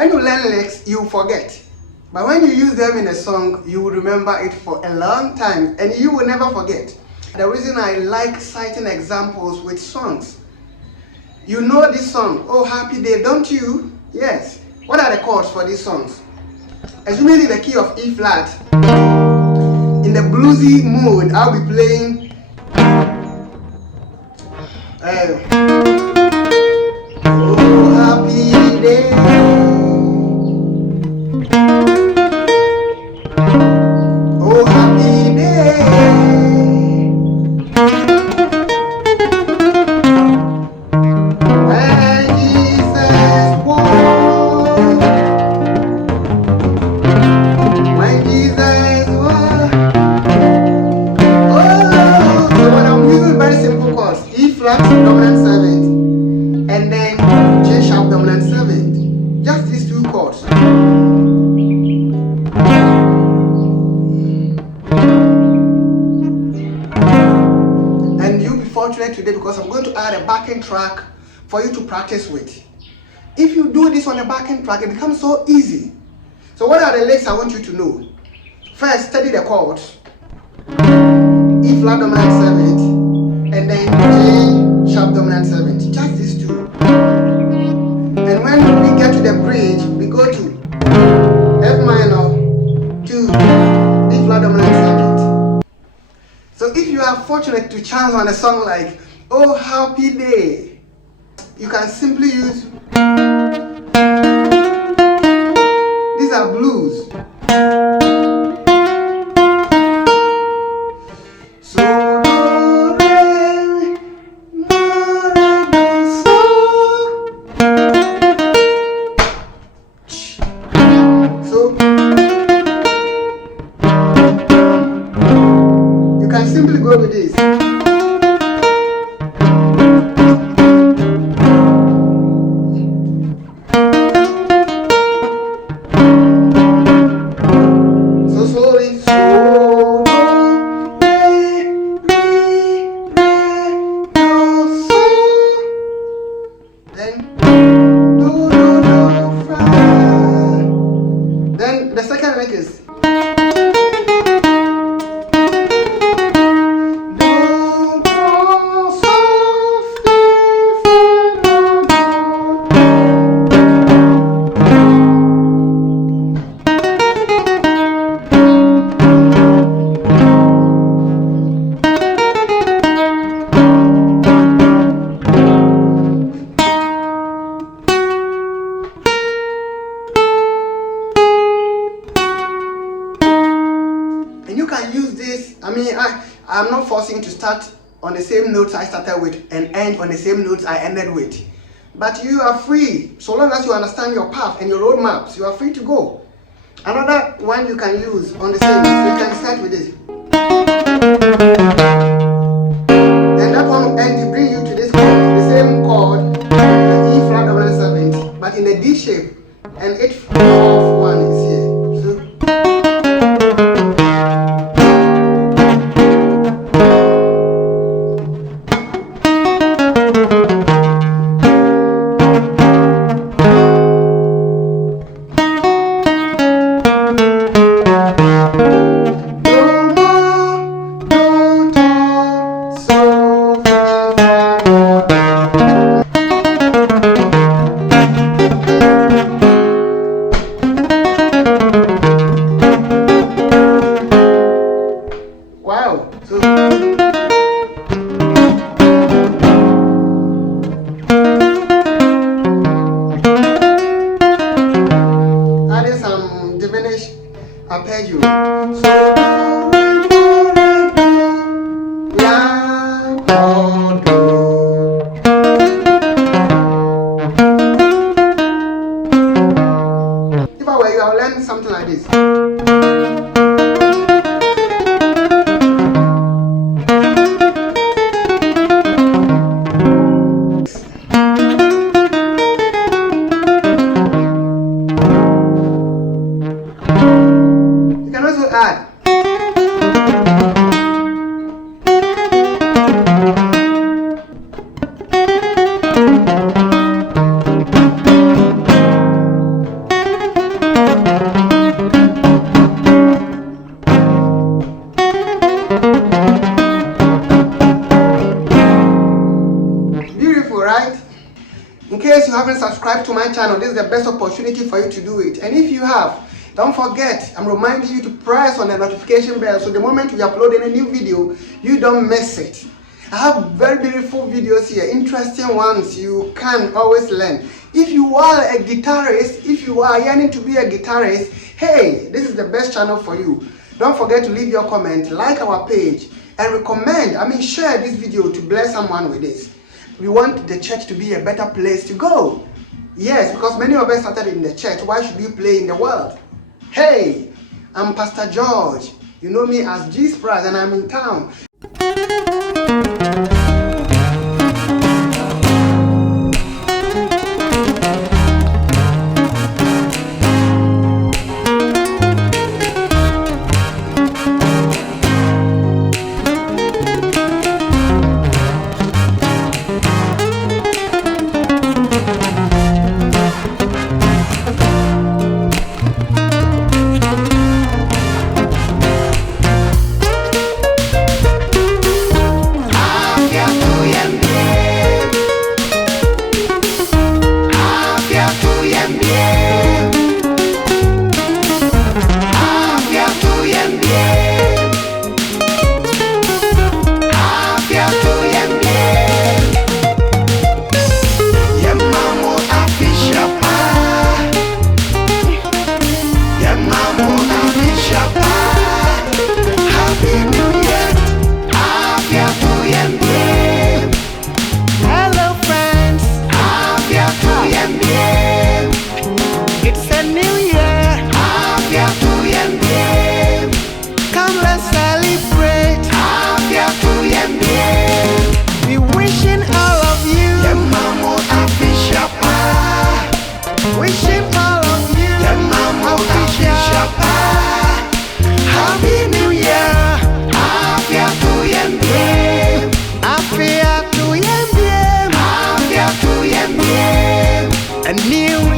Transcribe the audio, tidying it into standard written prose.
When you learn licks, you forget. But when you use them in a song, you will remember it for a long time and you will never forget. The reason I like citing examples with songs. You know this song, Oh Happy Day, don't you? Yes. What are the chords for these songs? Assuming in the key of E flat, in the bluesy mood, I'll be playing Oh Happy Day. Oh happy day. When Jesus walked. When Jesus walked. Oh, so when I'm using very simple chords, E flat dominant seventh, and then J sharp dominant seventh. Just these two chords. Fortunate today because I'm going to add a backing track for you to practice with. If you do this on a backing track, it becomes so easy. So what are the licks I want you to know? First, study the chords. E flat dominant seventh, and then J sharp dominant seventh. Just these two. And when we get to the bridge, we go to F minor to E flat dominant seventh. So if you are fortunate to chance on a song like Oh Happy Day, you can simply use, these are blues. So do, re, mi, re, do, so. So you can simply go with this. So slowly. So, do, re, do, so. Then do, fa. Then the second lick is I'm not forcing you to start on the same notes I started with and end on the same notes I ended with. But you are free, so long as you understand your path and your roadmaps, you are free to go. Another one you can use on the same, so you can start with this. Then that one will end to bring you to this chord, the same chord, the E flat dominant seventh, but in a D shape, and 8/4 is here. So, arpeggio. So do, re, do, la, do. If I were you, I would learn something like this. You can also add. you haven't subscribed to my channel, this is the best opportunity for you to do it. And if you have, don't forget, I'm reminding you to press on the notification bell so the moment we upload any new video, you don't miss it. I have very beautiful videos here, interesting ones you can always learn. If you are a guitarist, if you are yearning to be a guitarist, hey, this is the best channel for you. Don't forget to leave your comment, like our page, and recommend, share this video to bless someone with this. We want the church to be a better place to go. Yes, because many of us started in the church. Why should we play in the world? Hey, I'm Pastor George. You know me as Spratz, and I'm in town. A new